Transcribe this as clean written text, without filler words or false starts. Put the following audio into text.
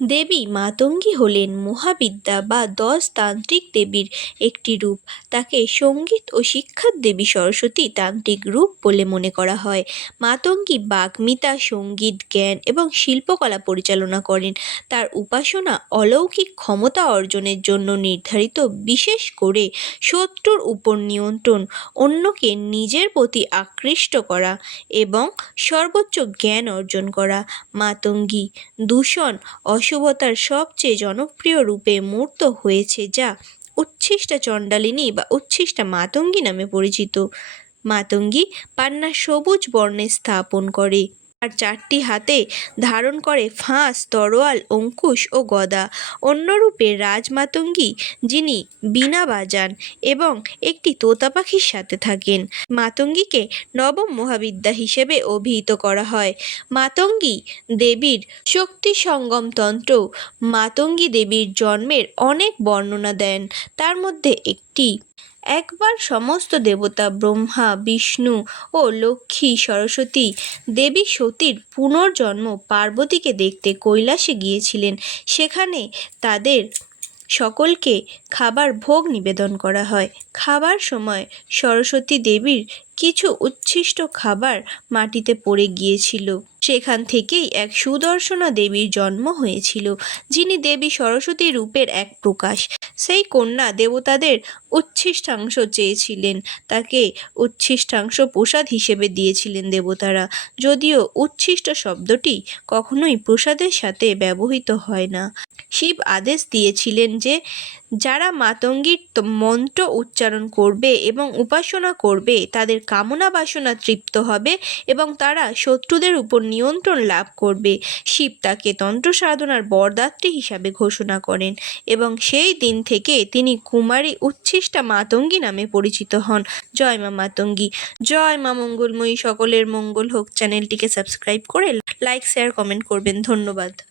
দেবী মাতঙ্গী হলেন মহাবিদ্যা বা 10 তান্ত্রিক দেবীর একটি রূপ। তাকে সঙ্গীত ও শিক্ষার দেবী সরস্বতী তান্ত্রিক রূপ বলে মনে করা হয়। মাতঙ্গী বাগ্মিতা, সঙ্গীত, জ্ঞান এবং শিল্পকলা পরিচালনা করেন। তার উপাসনা অলৌকিক ক্ষমতা অর্জনের জন্য নির্ধারিত, বিশেষ করে শত্রুর উপর নিয়ন্ত্রণ, অন্যকে নিজের প্রতি আকৃষ্ট করা এবং সর্বোচ্চ জ্ঞান অর্জন করা। মাতঙ্গী দূষণ অশুভতার সবচেয়ে জনপ্রিয় রূপে মূর্ত হয়েছে, যা উচ্ছিষ্টা চণ্ডালিনী বা উচ্ছিষ্টা মাতঙ্গী নামে পরিচিত। মাতঙ্গী পান্না সবুজ বর্ণে স্থাপন করে আর 4টি হাতে ধারণ করে ফাঁস, তরোয়াল, অঙ্কুশ ও গদা। অন্য রূপে রাজমাতঙ্গী, যিনি বীণা বাজান এবং একটি তোতা পাখির সাথে থাকেন। মাতঙ্গীকে নবম মহাবিদ্যা হিসেবে অভিহিত করা হয়। মাতঙ্গী দেবীর শক্তি সঙ্গম তন্ত্র মাতঙ্গী দেবীর জন্মের অনেক বর্ণনা দেন। তার মধ্যে একটি, একবার সমস্ত দেবতা ব্রহ্মা, বিষ্ণু ও লক্ষ্মী সরস্বতী দেবী সতীর পুনর্জন্ম পার্বতীকে দেখতে কৈলাসে গিয়েছিলেন। সেখানে তাদের সকলকে খাবার ভোগ নিবেদন করা হয়। খাবার সময় সরস্বতী দেবীর কিছু উচ্ছিষ্ট খাবার মাটিতে পড়ে গিয়েছিল। সেখান থেকেই এক সুদর্শনা দেবীর জন্ম হয়েছিল, যিনি দেবী সরস্বতী রূপের এক প্রকাশ। সেই কন্যা দেবতাদের উচ্ছিষ্টাংশ চেয়েছিলেন, তাকে উচ্ছিষ্টাংশ প্রসাদ হিসেবে দিয়েছিলেন দেবতারা। যদিও উচ্ছিষ্ট শব্দটি কখনোই প্রসাদের সাথে ব্যবহৃত হয় না। শিব আদেশ দিয়েছিলেন যে যারা মাতঙ্গীর মন্ত্র উচ্চারণ করবে এবং উপাসনা করবে তাদের কামনা বাসনা তৃপ্ত হবে এবং তারা শত্রুদের উপর নিয়ন্ত্রণ লাভ করবে। শিব তাকে তন্ত্র সাধনার বরদাত্রী হিসাবে ঘোষণা করেন এবং সেই দিন থেকে তিনি কুমারী উচ্ছিষ্টা মাতঙ্গী নামে পরিচিত হন। জয় মা মাতঙ্গী, জয় মা মঙ্গলময়ী। সকলের মঙ্গল হোক। চ্যানেলটিকে সাবস্ক্রাইব করে লাইক, শেয়ার, কমেন্ট করবেন। ধন্যবাদ।